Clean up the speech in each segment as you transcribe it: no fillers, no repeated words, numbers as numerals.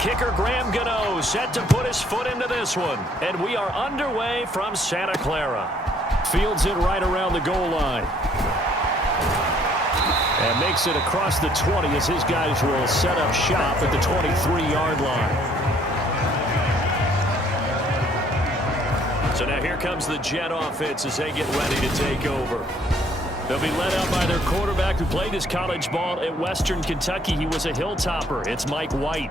kicker Graham Gano set to put his foot into this one. And we are underway from Santa Clara. Fields it right around the goal line. And makes it across the 20 as his guys will set up shop at the 23-yard line. So now here comes the Jet offense as they get ready to take over. They'll be led out by their quarterback who played his college ball at Western Kentucky. He was a Hilltopper. It's Mike White.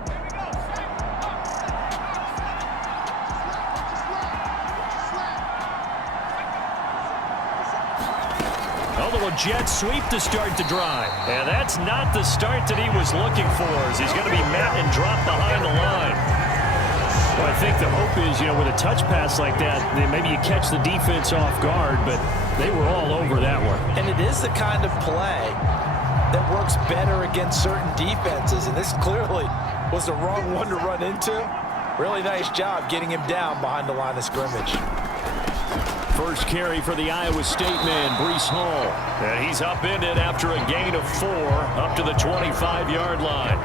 A little jet sweep to start the drive. And that's not the start that he was looking for, as he's going to be met and dropped behind the line. Well, I think the hope is, with a touch pass like that, maybe you catch the defense off guard, but they were all over that one. And it is the kind of play that works better against certain defenses, and this clearly was the wrong one to run into. Really nice job getting him down behind the line of scrimmage. First carry for the Iowa State man, Breece Hall. And he's upended after a gain of 4 up to the 25-yard line.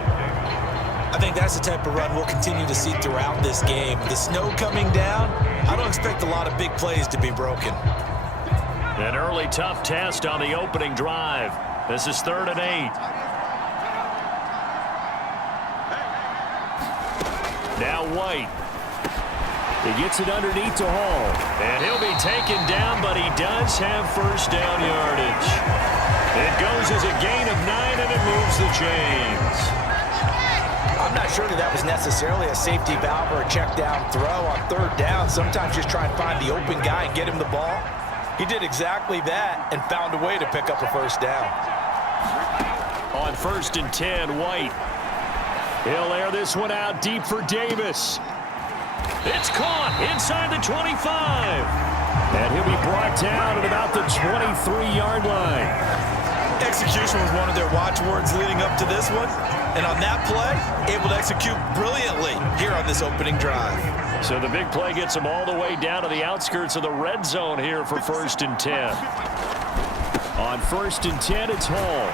I think that's the type of run we'll continue to see throughout this game. The snow coming down, I don't expect a lot of big plays to be broken. An early tough test on the opening drive. This is 3rd and 8. Now White. He gets it underneath to Hall. And he'll be taken down, but he does have first down yardage. It goes as a gain of 9, and it moves the chains. I'm not sure that was necessarily a safety valve or a check down throw on 3rd down. Sometimes just try and find the open guy and get him the ball. He did exactly that and found a way to pick up a first down. On 1st and 10, White. He'll air this one out deep for Davis. It's caught inside the 25. And he'll be brought down at about the 23-yard line. Execution was one of their watchwords leading up to this one. And on that play, able to execute brilliantly here on this opening drive. So the big play gets them all the way down to the outskirts of the red zone here for 1st and 10. On 1st and 10, it's Hall.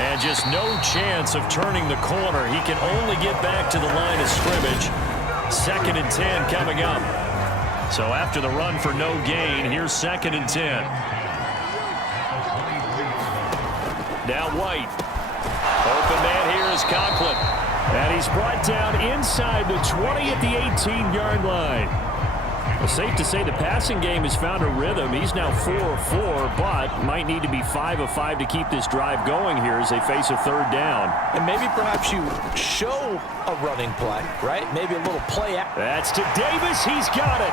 And just no chance of turning the corner. He can only get back to the line of scrimmage. 2nd and 10 coming up. So after the run for no gain, here's 2nd and 10. Now White. Open man here is Conklin. And he's brought down inside the 20 at the 18-yard line. Well, safe to say the passing game has found a rhythm. He's now 4 of 4, but might need to be 5 of 5 to keep this drive going here as they face a 3rd down. And maybe perhaps you show a running play, right? Maybe a little play. That's to Davis. He's got it.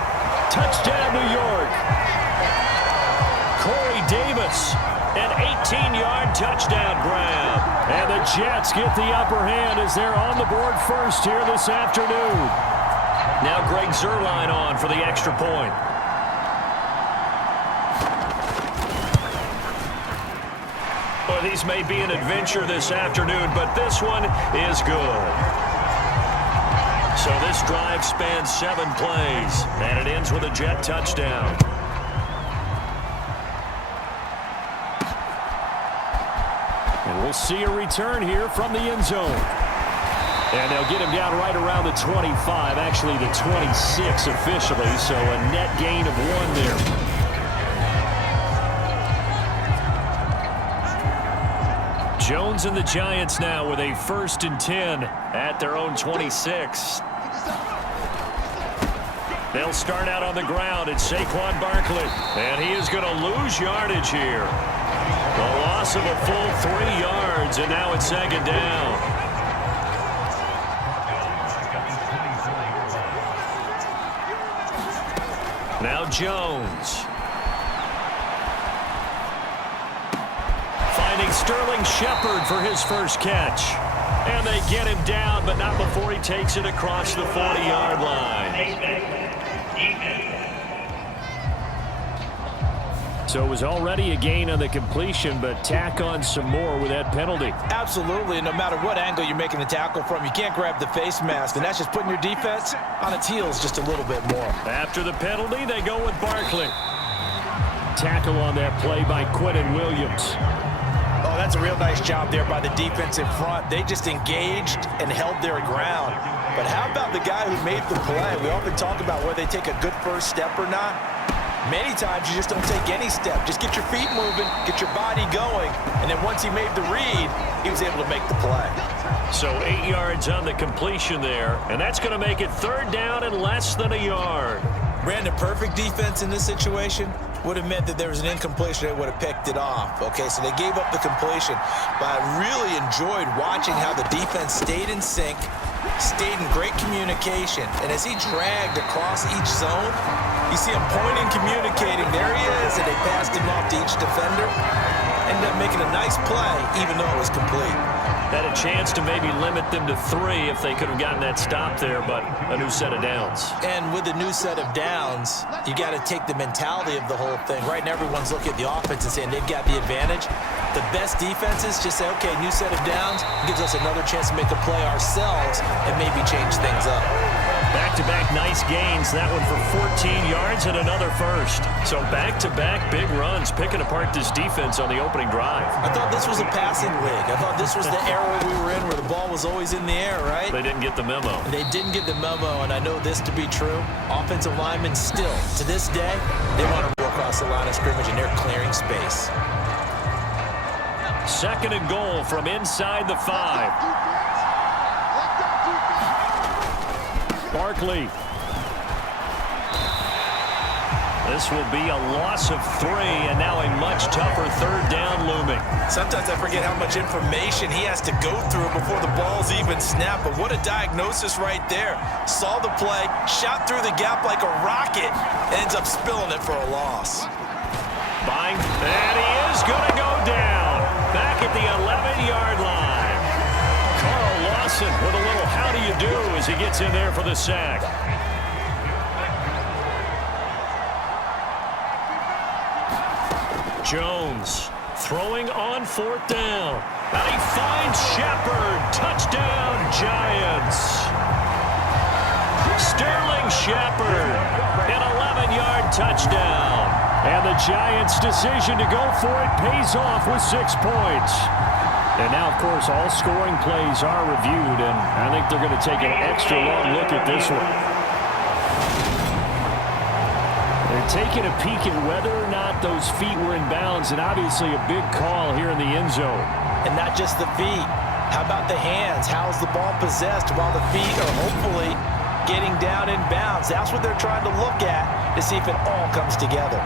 Touchdown, New York. Corey Davis. An 18-yard touchdown grab. And the Jets get the upper hand as they're on the board first here this afternoon. Now Greg Zuerlein on for the extra point. Well, these may be an adventure this afternoon, but this one is good. So this drive spans 7 plays, and it ends with a Jet touchdown. And we'll see a return here from the end zone. And they'll get him down right around the 25, actually the 26 officially, so a net gain of 1 there. Jones and the Giants now with a 1st and 10 at their own 26. They'll start out on the ground. It's Saquon Barkley, and he is going to lose yardage here. A loss of a full 3 yards, and now it's 2nd down. Now Jones. Finding Sterling Shepard for his first catch. And they get him down, but not before he takes it across the 40-yard line. So it was already a gain on the completion, but tack on some more with that penalty. Absolutely, no matter what angle you're making the tackle from, you can't grab the face mask, and that's just putting your defense on its heels just a little bit more. After the penalty, they go with Barkley. Tackle on that play by Quentin Williams. Oh, that's a real nice job there by the defense in front. They just engaged and held their ground. But how about the guy who made the play? We often talk about whether they take a good first step or not. Many times you just don't take any step. Just get your feet moving, get your body going, and then once he made the read, he was able to make the play. So 8 yards on the completion there, and that's going to make it 3rd down and less than a yard. Brandon, perfect defense in this situation would have meant that there was an incompletion. They would have picked it off. Okay, so they gave up the completion, but I really enjoyed watching how the defense stayed in sync, stayed in great communication, and as he dragged across each zone, you see him pointing, communicating. There he is, and they passed him off to each defender. Ended up making a nice play, even though it was complete. Had a chance to maybe limit them to 3 if they could have gotten that stop there, but a new set of downs. And with a new set of downs, you got to take the mentality of the whole thing. Right now, everyone's looking at the offense and saying they've got the advantage. The best defenses just say, okay, new set of downs gives us another chance to make a play ourselves and maybe change things up. Back-to-back nice gains. That one for 14 yards and another first. So back-to-back big runs, picking apart this defense on the opening drive. I thought this was a passing league. I thought this was the era we were in where the ball was always in the air, right? They didn't get the memo. They didn't get the memo, and I know this to be true. Offensive linemen still, to this day, they want to roll across the line of scrimmage, and they're clearing space. 2nd and goal from inside the 5. Barkley. This will be a loss of 3, and now a much tougher 3rd down looming. Sometimes I forget how much information he has to go through before the ball's even snapped, but what a diagnosis right there. Saw the play, shot through the gap like a rocket, ends up spilling it for a loss. Buying, and he is going to go down. Back at the 11-yard line. Carl Lawson with a little how do you do as he gets in there for the sack. Jones throwing on 4th down. And he finds Shepard. Touchdown, Giants. Sterling Shepard, an 11-yard touchdown. And the Giants' decision to go for it pays off with 6 points. And now, of course, all scoring plays are reviewed, and I think they're going to take an extra long look at this one. They're taking a peek at whether or not those feet were in bounds, and obviously a big call here in the end zone. And not just the feet. How about the hands? How's the ball possessed while the feet are hopefully getting down in bounds? That's what they're trying to look at to see if it all comes together.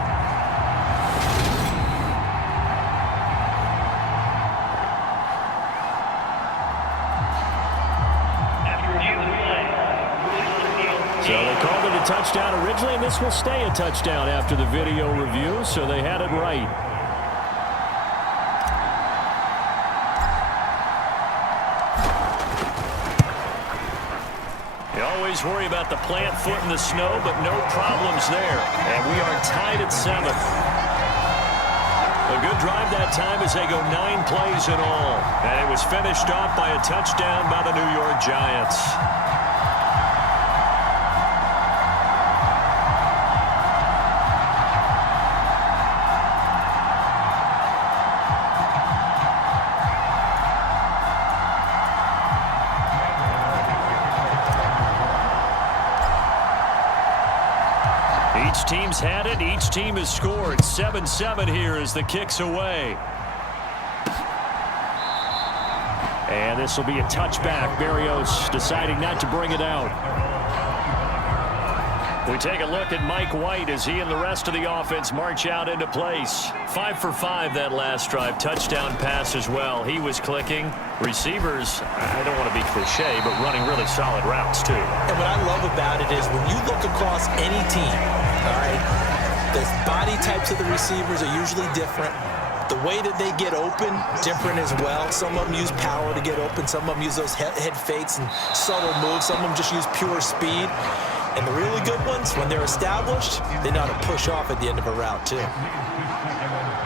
So they called it a touchdown originally, and this will stay a touchdown after the video review, so they had it right. You always worry about the plant foot in the snow, but no problems there. And we are tied at 7. A good drive that time as they go 9 plays in all. And it was finished off by a touchdown by the New York Giants. Each team's had it. Each team has scored. 7-7 here as the kick's away. And this will be a touchback. Berrios deciding not to bring it out. We take a look at Mike White as he and the rest of the offense march out into place. 5 for 5 that last drive. Touchdown pass as well. He was clicking. Receivers, I don't want to be cliche, but running really solid routes too. And what I love about it is when you look across any team, all right, the body types of the receivers are usually different. The way that they get open, different as well. Some of them use power to get open. Some of them use those head fakes and subtle moves. Some of them just use pure speed. And the really good ones, when they're established, they know how to push off at the end of a route, too.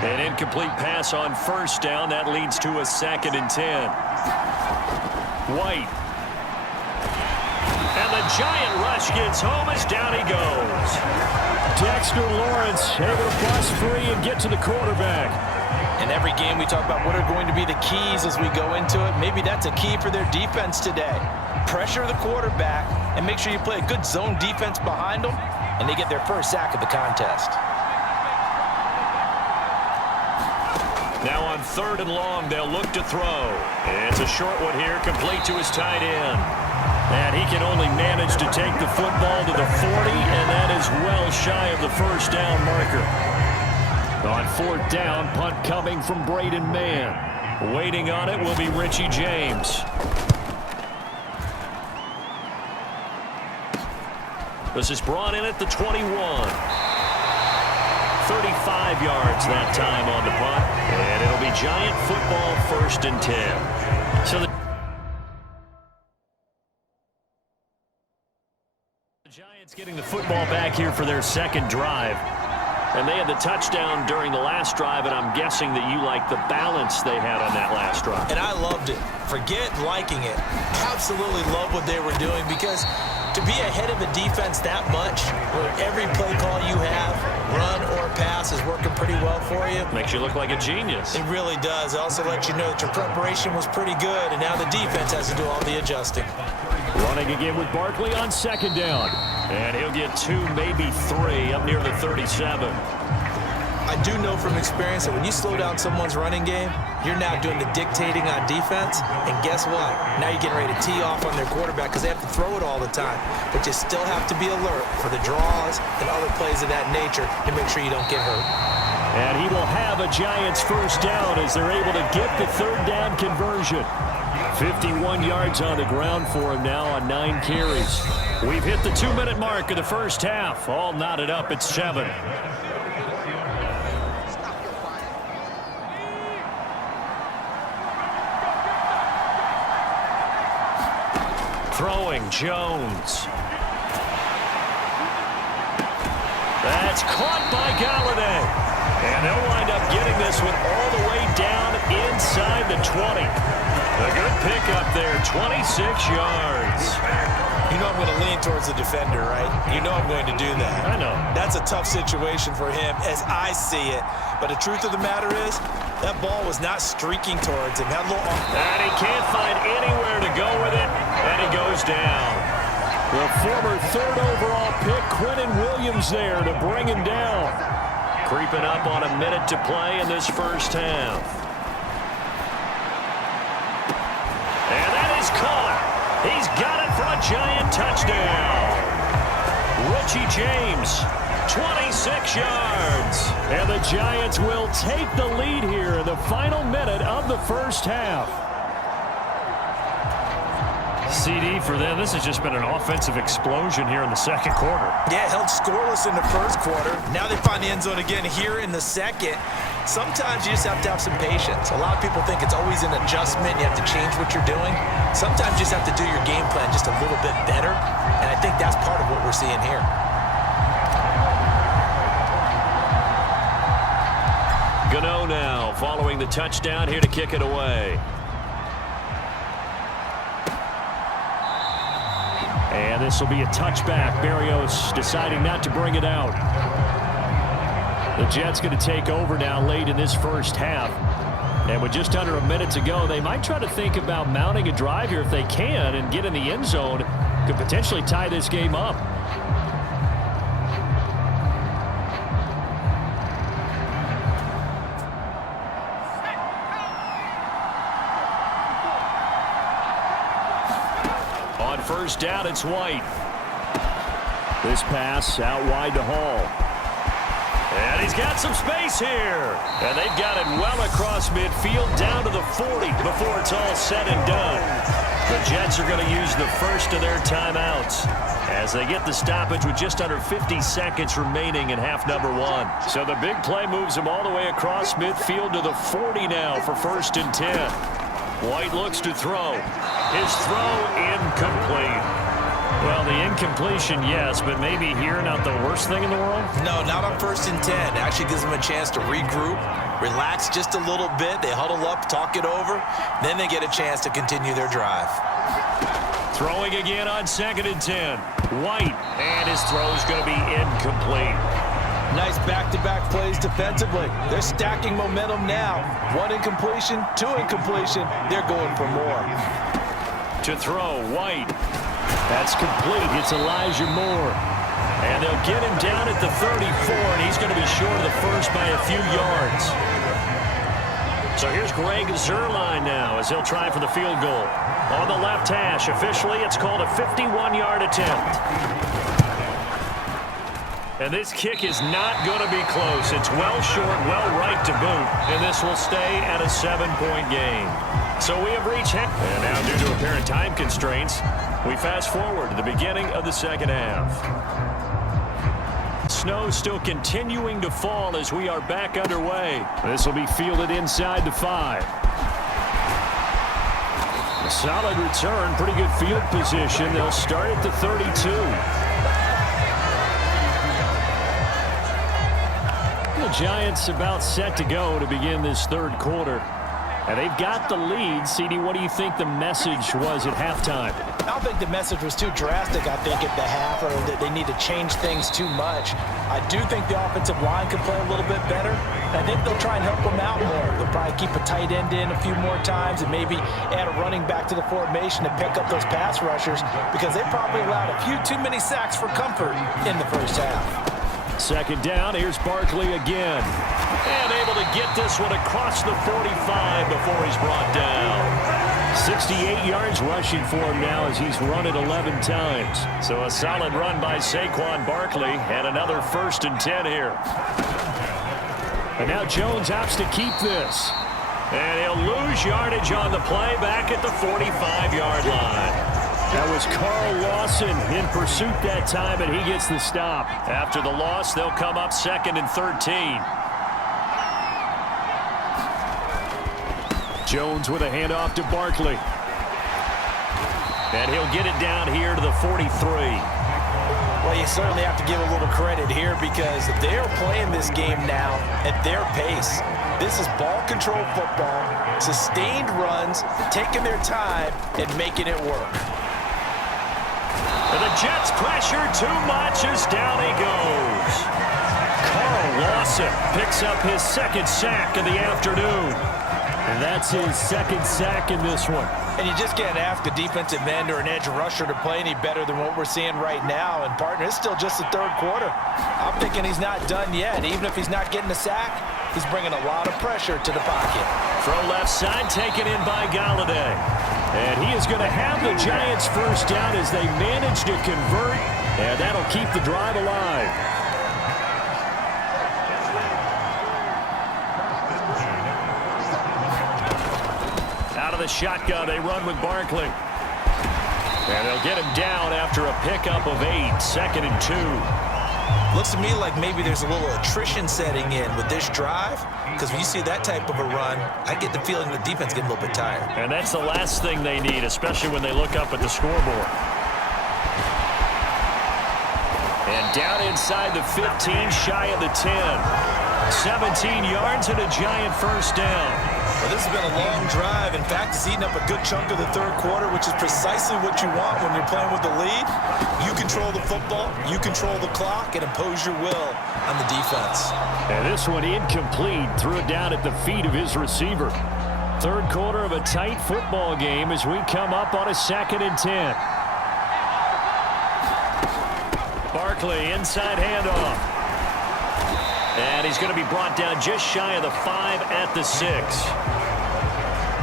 An incomplete pass on 1st down. That leads to a 2nd and 10. White. And the giant rush gets home as down he goes. Dexter Lawrence able to bust free and get to the quarterback. In every game we talk about what are going to be the keys as we go into it. Maybe that's a key for their defense today. Pressure the quarterback and make sure you play a good zone defense behind them, and they get their first sack of the contest. Now on 3rd and long, they'll look to throw. It's a short one here, complete to his tight end. And he can only manage to take the football to the 40, and that is well shy of the first down marker. On 4th down, punt coming from Braden Mann. Waiting on it will be Richie James. This is brought in at the 21. 35 yards that time on the punt. And it'll be Giant football 1st and 10. So the Giants getting the football back here for their second drive. And they had the touchdown during the last drive, and I'm guessing that you like the balance they had on that last drive. And I loved it. Forget liking it. Absolutely love what they were doing, because to be ahead of a defense that much, where every play call you have, run or pass, is working pretty well for you. Makes you look like a genius. It really does. It also lets you know that your preparation was pretty good, and now the defense has to do all the adjusting. Running again with Barkley on 2nd down. And he'll get 2, maybe 3, up near the 37. I do know from experience that when you slow down someone's running game, you're now doing the dictating on defense. And guess what? Now you're getting ready to tee off on their quarterback because they have to throw it all the time. But you still have to be alert for the draws and other plays of that nature to make sure you don't get hurt. And he will have a Giants first down as they're able to get the 3rd down conversion. 51 yards on the ground for him now on 9 carries. We've hit the 2-minute mark of the first half. All knotted up at 7. Throwing Jones. That's caught by Galladay. And they'll wind up getting this one all the way down inside the 20. A good pickup there, 26 yards. You know I'm going to lean towards the defender, right? You know I'm going to do that. I know. That's a tough situation for him as I see it. But the truth of the matter is, that ball was not streaking towards him. Had a little... And he can't find anywhere to go with it, and he goes down. The former 3rd overall pick, Quentin Williams, there to bring him down. Creeping up on a minute to play in this first half. And that is caught. He's got it for a Giant touchdown. Richie James, 26 yards. And the Giants will take the lead here in the final minute of the first half. CD for them. This has just been an offensive explosion here in the second quarter. Yeah, held scoreless in the first quarter. Now they find the end zone again here in the second. Sometimes you just have to have some patience. A lot of people think it's always an adjustment. You have to change what you're doing. Sometimes you just have to do your game plan just a little bit better. And I think that's part of what we're seeing here. Gano now following the touchdown here to kick it away. And this will be a touchback. Berrios deciding not to bring it out. The Jets going to take over now late in this first half. And with just under a minute to go, they might try to think about mounting a drive here if they can and get in the end zone. Could potentially tie this game up. On first down, it's White. This pass out wide to Hall. And he's got some space here. And they've got it well across midfield down to the 40 before it's all said and done. The Jets are going to use the first of their timeouts as they get the stoppage with just under 50 seconds remaining in half number 1. So the big play moves them all the way across midfield to the 40 now for 1st and 10. White looks to throw. His throw incomplete. Well, the incompletion, yes, but maybe here not the worst thing in the world? No, not on 1st and 10. It actually gives them a chance to regroup, relax just a little bit. They huddle up, talk it over. Then they get a chance to continue their drive. Throwing again on 2nd and 10. White, and his throw's going to be incomplete. Nice back-to-back plays defensively. They're stacking momentum now. 1 incompletion, 2 incompletion. They're going for more. To throw, White. That's complete. It's Elijah Moore. And they'll get him down at the 34, and he's going to be short of the first by a few yards. So here's Greg Zuerlein now as he'll try for the field goal. On the left hash, officially it's called a 51-yard attempt. And this kick is not going to be close. It's well short, well right to boot, and this will stay at a 7-point game. So we have reached half. And now due to apparent time constraints, we fast forward to the beginning of the second half. Snow still continuing to fall as we are back underway. This will be fielded inside the 5. A solid return, pretty good field position. They'll start at the 32. The Giants about set to go to begin this third quarter. And they've got the lead. CD, what do you think the message was at halftime? I don't think the message was too drastic, I think, at the half, or that they need to change things too much. I do think the offensive line can play a little bit better. I think they'll try and help them out more. They'll probably keep a tight end in a few more times and maybe add a running back to the formation to pick up those pass rushers, because they probably allowed a few too many sacks for comfort in the first half. 2nd down, here's Barkley again. And able to get this one across the 45 before he's brought down. 68 yards rushing for him now as he's run it 11 times. So a solid run by Saquon Barkley, and another 1st and 10 here. And now Jones opts to keep this. And he'll lose yardage on the play back at the 45-yard line. That was Carl Lawson in pursuit that time, and he gets the stop. After the loss, they'll come up 2nd and 13. Jones with a handoff to Barkley. And he'll get it down here to the 43. Well, you certainly have to give a little credit here, because they're playing this game now at their pace. This is ball control football, sustained runs, taking their time and making it work. And the Jets pressure too much as down he goes. Carl Lawson picks up his 2nd sack of the afternoon. And that's his 2nd sack in this one. And you just can't ask a defensive end or an edge rusher to play any better than what we're seeing right now. And, partner, it's still just the 3rd quarter. I'm thinking he's not done yet. Even if he's not getting a sack, he's bringing a lot of pressure to the pocket. Throw left side, taken in by Galladay. And he is going to have the Giants 1st down as they manage to convert. And that'll keep the drive alive. The shotgun, they run with Barkley. And they'll get him down after a pickup of 8, 2nd and 2. Looks to me like maybe there's a little attrition setting in with this drive, because when you see that type of a run, I get the feeling the defense getting a little bit tired. And that's the last thing they need, especially when they look up at the scoreboard. And down inside the 15, shy of the 10. 17 yards and a Giant 1st down. Well, this has been a long drive. In fact, it's eaten up a good chunk of the 3rd quarter, which is precisely what you want when you're playing with the lead. You control the football, you control the clock, and impose your will on the defense. And this one incomplete. Threw it down at the feet of his receiver. 3rd quarter of a tight football game as we come up on a 2nd and 10. Barkley, inside handoff. And he's going to be brought down just shy of the 5 at the 6.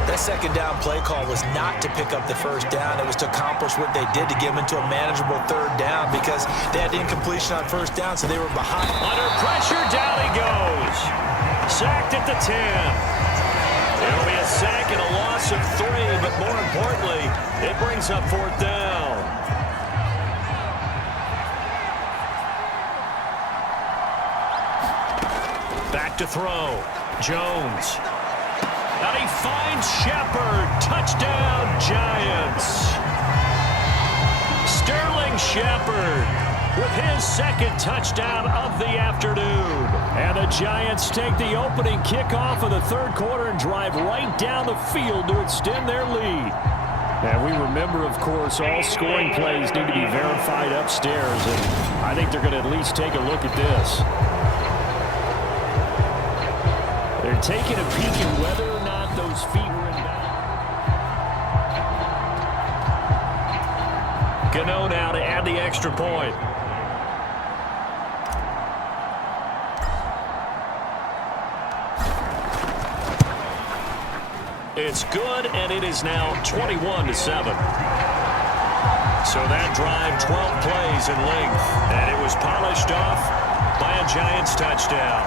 That 2nd down play call was not to pick up the 1st down. It was to accomplish what they did to get them into a manageable 3rd down, because they had incompletion on 1st down, so they were behind. Under pressure, down he goes. Sacked at the 10. It'll be a sack and a loss of 3, but more importantly, it brings up 4th down. Back to throw. Jones. And he finds Shepard. Touchdown, Giants. Sterling Shepard with his 2nd touchdown of the afternoon. And the Giants take the opening kickoff of the 3rd quarter and drive right down the field to extend their lead. And we remember, of course, all scoring plays need to be verified upstairs, and I think they're going to at least take a look at this. They're taking a peek at whether or not those feet were in bounds. Gano now to add the extra point. It's good, and it is now 21-7. So that drive, 12 plays in length, and it was polished off by a Giants touchdown.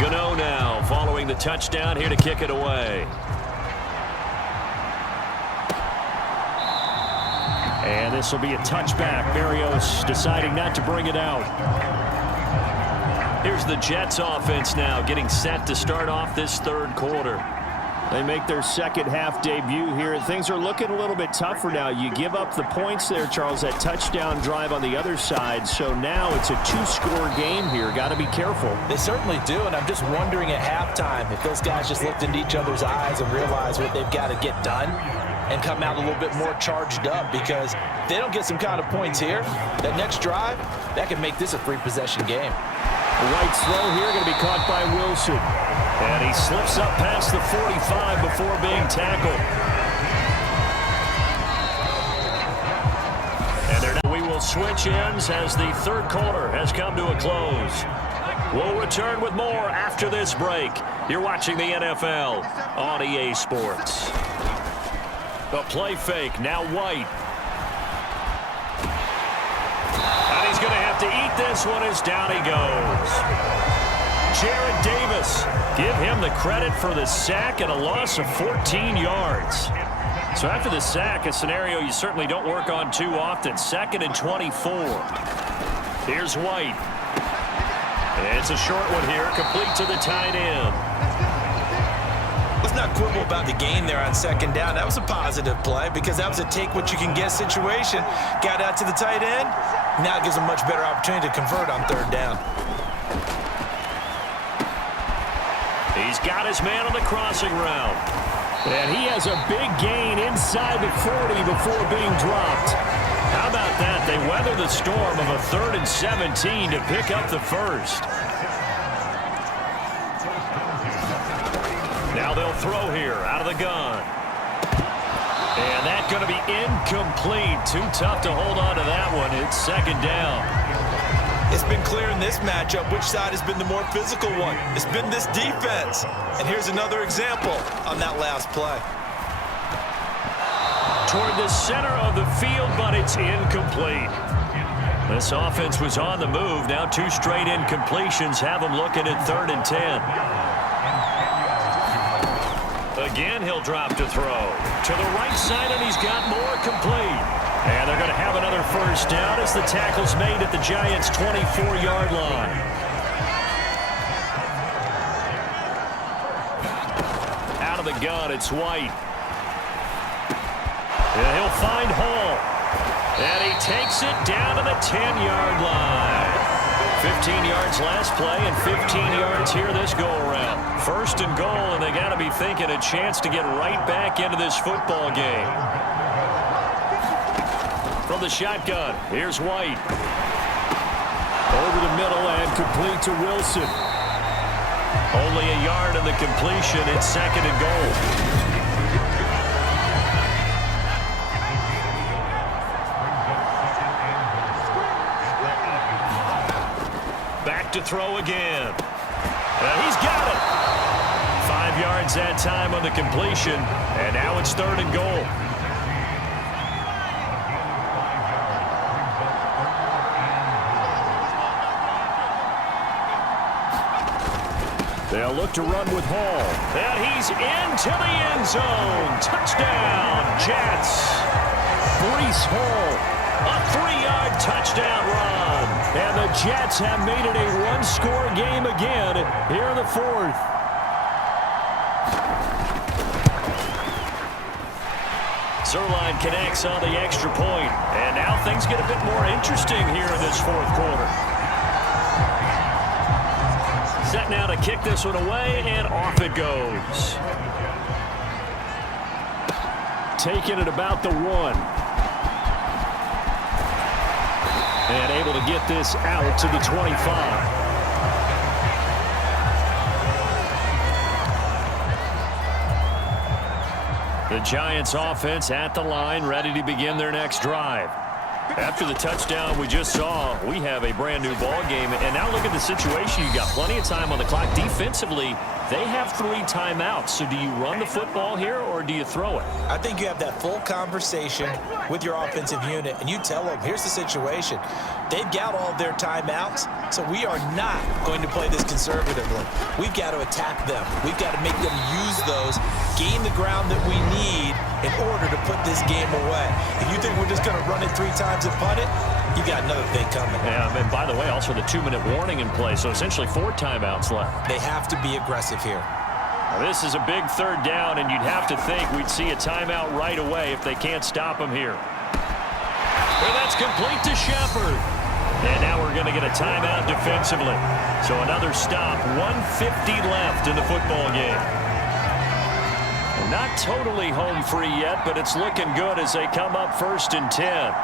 Gano now following the touchdown here to kick it away. And this will be a touchback. Berrios deciding not to bring it out. Here's the Jets offense now getting set to start off this third quarter. They make their second half debut here. Things are looking a little bit tougher now. You give up the points there, Charles, that touchdown drive on the other side. So now it's a two-score game here. Got to be careful. They certainly do, and I'm just wondering at halftime if those guys just looked into each other's eyes and realized what they've got to get done and come out a little bit more charged up, because if they don't get some kind of points here, that next drive, that could make this a three-possession game. White's throw here going to be caught by Wilson. And he slips up past the 45 before being tackled. And we will switch ends as the third quarter has come to a close. We'll return with more after this break. You're watching the NFL on EA Sports. A play fake, now White. And he's going to have to eat this one as down he goes. Jared Davis, give him the credit for the sack and a loss of 14 yards. So after the sack, a scenario you certainly don't work on too often. 2nd and 24. Here's White. And it's a short one here, complete to the tight end. Let's not quibble about the gain there on second down. That was a positive play because that was a take-what-you-can-get situation. Got out to the tight end. Now it gives him a much better opportunity to convert on third down. He's got his man on the crossing route. And he has a big gain inside the 40 before being dropped. How about that? They weather the storm of a 3rd and 17 to pick up the first. Now they'll throw here out of the gun. And that's going to be incomplete. Too tough to hold on to that one. It's 2nd down. It's been clear in this matchup which side has been the more physical one. It's been this defense. And here's another example on that last play. Toward the center of the field, but it's incomplete. This offense was on the move. Now 2 straight incompletions have them looking at 3rd and 10. Again, he'll drop to throw. To the right side, and he's got more complete. And they're going to have another first down as the tackle's made at the Giants' 24-yard line. Out of the gun, it's White. And he'll find Hall. And he takes it down to the 10-yard line. 15 yards last play and 15 yards here this go-around. 1st and goal, and they got to be thinking a chance to get right back into this football game. From the shotgun, here's White. Over the middle and complete to Wilson. Only a yard in the completion. It's 2nd and goal. To throw again. He's got it. 5 yards that time on the completion, and now it's 3rd and goal. They'll look to run with Hall. And he's into the end zone. Touchdown, Jets. Breece Hall. A 3-yard touchdown run. And the Jets have made it a one-score game again here in the 4th. Zerline connects on the extra point. And now things get a bit more interesting here in this 4th quarter. set now to kick this one away, and off it goes. Taking it about the 1. And able to get this out to the 25. The Giants offense at the line, ready to begin their next drive. After the touchdown we just saw, we have a brand new ball game. And now look at the situation. You got plenty of time on the clock. Defensively, they have 3 timeouts. So do you run the football here or do you throw it? I think you have that full conversation with your offensive unit, and you tell them, here's the situation. They've got all of their timeouts, so we are not going to play this conservatively. We've got to attack them. We've got to make them use those, gain the ground that we need in order to put this game away. If you think we're just going to run it 3 times and punt it, you got another thing coming. Yeah, and by the way, also the 2-minute warning in play, so essentially 4 timeouts left. They have to be aggressive here. Now, this is a big 3rd down, and you'd have to think we'd see a timeout right away if they can't stop him here. And that's complete to Shepard. And now we're going to get a timeout defensively. So another stop, 1:50 left in the football game. Not totally home free yet, but it's looking good as they come up 1st and 10.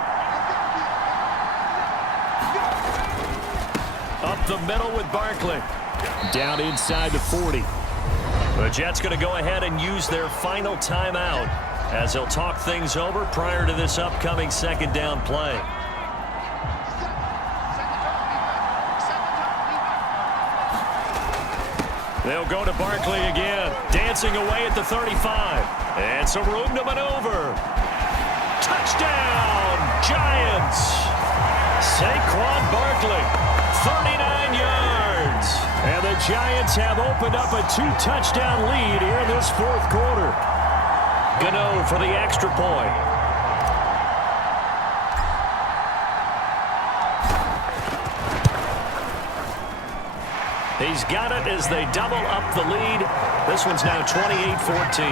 Up the middle with Barkley. Down inside the 40. The Jets going to go ahead and use their final timeout as they'll talk things over prior to this upcoming 2nd down play. They'll go to Barkley again, dancing away at the 35. And some room to maneuver. Touchdown, Giants! Saquon Barkley, 39 yards. And the Giants have opened up a 2-touchdown lead here in this 4th quarter. Gano for the extra point. He's got it as they double up the lead. This one's now 28-14.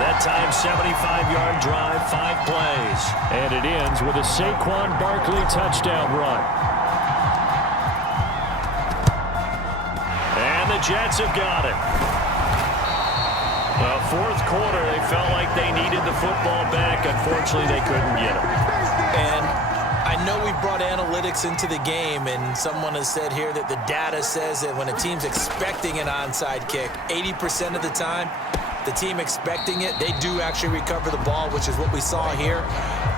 That time, 75-yard drive, 5 plays. And it ends with a Saquon Barkley touchdown run. And the Jets have got it. Well, 4th quarter, they felt like they needed the football back. Unfortunately, they couldn't get it. And I know we brought analytics into the game, and someone has said here that the data says that when a team's expecting an onside kick, 80% of the time, the team expecting it, they do actually recover the ball, which is what we saw here.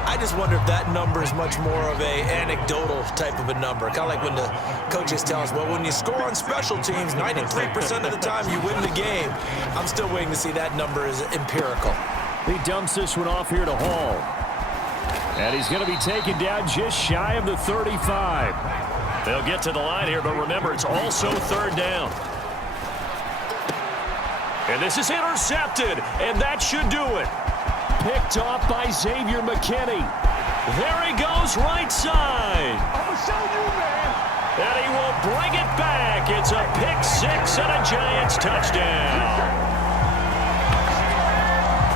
I just wonder if that number is much more of a anecdotal type of a number. Kind of like when the coaches tell us, well, when you score on special teams, 93% of the time you win the game. I'm still waiting to see that number is empirical. He dumps this one off here to Hall. And he's going to be taken down just shy of the 35. They'll get to the line here, but remember, it's also 3rd down. And this is intercepted, and that should do it. Picked off by Xavier McKinney. There he goes, right side. I'm going to show you, man. And he will bring it back. It's a pick 6 and a Giants touchdown.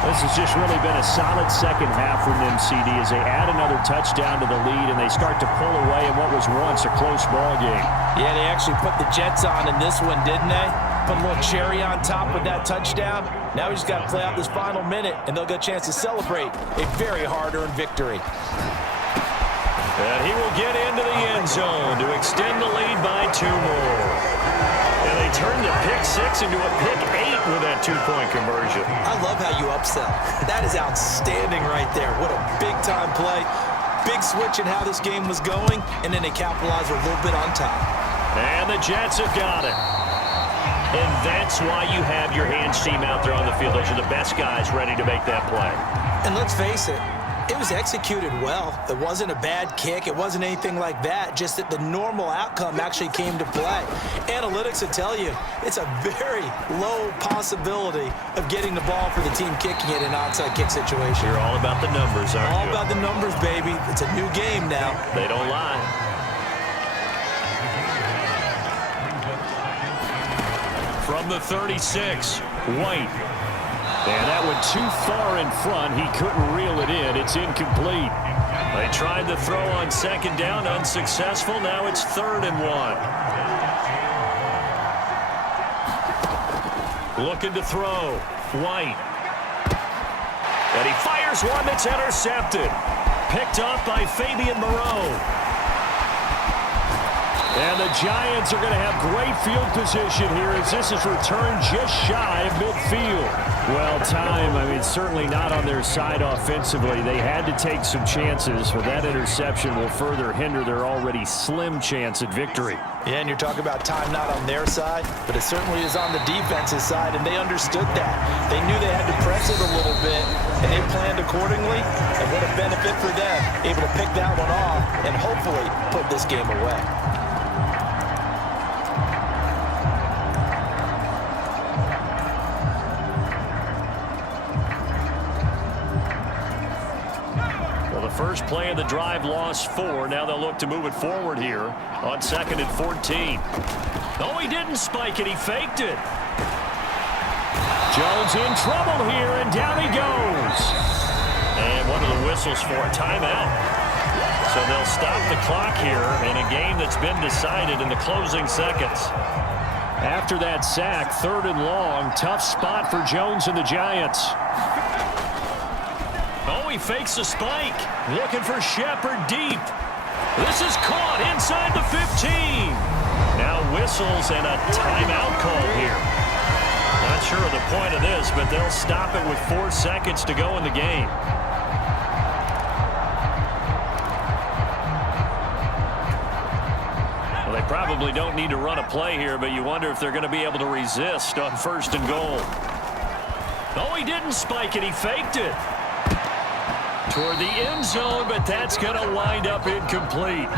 This has just really been a solid 2nd half from them, CD, as they add another touchdown to the lead and they start to pull away in what was once a close ball game. Yeah, they actually put the Jets on in this one, didn't they? Put a little cherry on top with that touchdown. Now we just got to play out this final minute, and they'll get a chance to celebrate a very hard-earned victory. And he will get into the end zone to extend the lead by 2 more. And they turn the pick 6 into a pick 8 with that 2-point conversion. I love how you upsell. That is outstanding right there. What a big-time play. Big switch in how this game was going, and then they capitalized a little bit on top. And the Jets have got it. And that's why you have your hands team out there on the field. Those are the best guys ready to make that play. And let's face it, it was executed well. It wasn't a bad kick. It wasn't anything like that. Just that the normal outcome actually came to play. Analytics will tell you it's a very low possibility of getting the ball for the team kicking it in an onside kick situation. You're all about the numbers, aren't you? All about the numbers, baby. It's a new game now. They don't lie. From the 36, White. And that went too far in front. He couldn't reel it in. It's incomplete. They tried the throw on 2nd down, unsuccessful. Now it's 3rd and 1. Looking to throw. White. And he fires one that's intercepted. Picked up by Fabian Moreau. And the Giants are going to have great field position here as this is returned just shy of midfield. Well, time, certainly not on their side offensively. They had to take some chances, but that interception will further hinder their already slim chance at victory. Yeah, and you're talking about time not on their side, but it certainly is on the defense's side, and they understood that. They knew they had to press it a little bit, and they planned accordingly, and what a benefit for them, able to pick that one off and hopefully put this game away. First play of the drive lost 4. Now they'll look to move it forward here on 2nd and 14. Oh, he didn't spike it. He faked it. Jones in trouble here, and down he goes. And one of the whistles for a timeout. So they'll stop the clock here in a game that's been decided in the closing seconds. After that sack, 3rd and long. Tough spot for Jones and the Giants. Oh, he fakes a spike. Looking for Shepard deep. This is caught inside the 15. Now whistles and a timeout call here. Not sure of the point of this, but they'll stop it with 4 seconds to go in the game. Well, they probably don't need to run a play here, but you wonder if they're going to be able to resist on 1st and goal. Oh, he didn't spike it. He faked it. Toward the end zone, but that's going to wind up incomplete.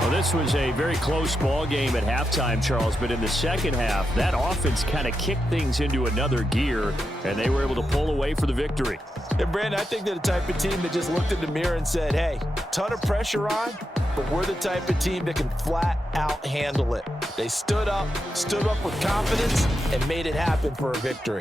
Well, this was a very close ball game at halftime, Charles, but in the second half, that offense kind of kicked things into another gear, and they were able to pull away for the victory. Yeah, Brandon, I think they're the type of team that just looked in the mirror and said, hey, ton of pressure on, but we're the type of team that can flat out handle it. They stood up with confidence, and made it happen for a victory.